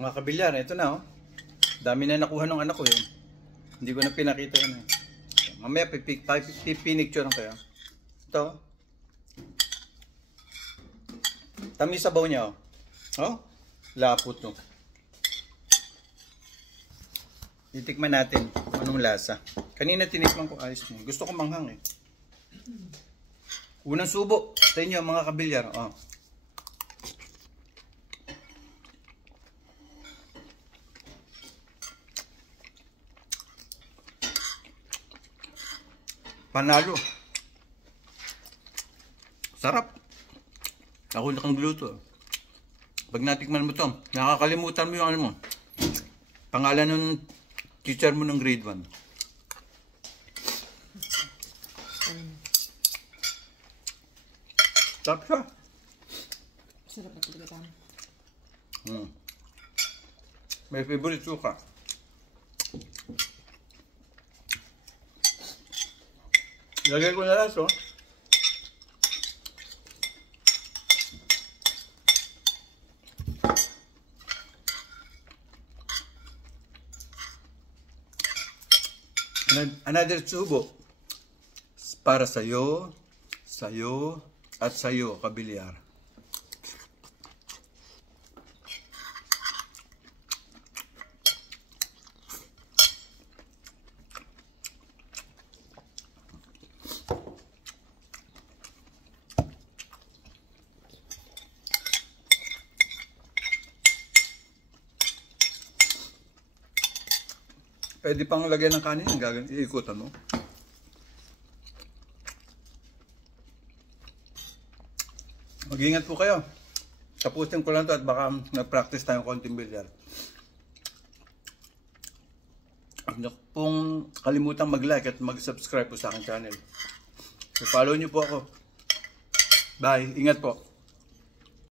Mga kabilyar, ito na oh. Dami na nakuha ng anak ko eh. Hindi ko na pinakita yun eh. Mamaya pipinicture kayo. Ito. Tamis sabaw niya oh. Oh? Lapot no. Titikman natin anong lasa. Kanina tinikman ko ayos mo. Gusto ko manghang eh. Unang subo sa inyo mga kabilyar. Oh. Panalo. Sarap. Ako nakangluto. Pag natikman mo to, nakakalimutan mo yung ano mo. Pangalan ng teacher mo ng grade 1. Sarap siya. Sarap na talaga tama. May favorite suka. Lagay ko na laso. Another subo para sa'yo, sa'yo, at sa'yo, kabilyar. Pwede pang lagyan ng kanin, iikutan mo. Mag-ingat po kayo. Tapusin ko lang to at baka nag-practice tayong konting bilyar. Huwag niyo pong kalimutang mag-like at mag-subscribe po sa aking channel. So, follow niyo po ako. Bye. Ingat po.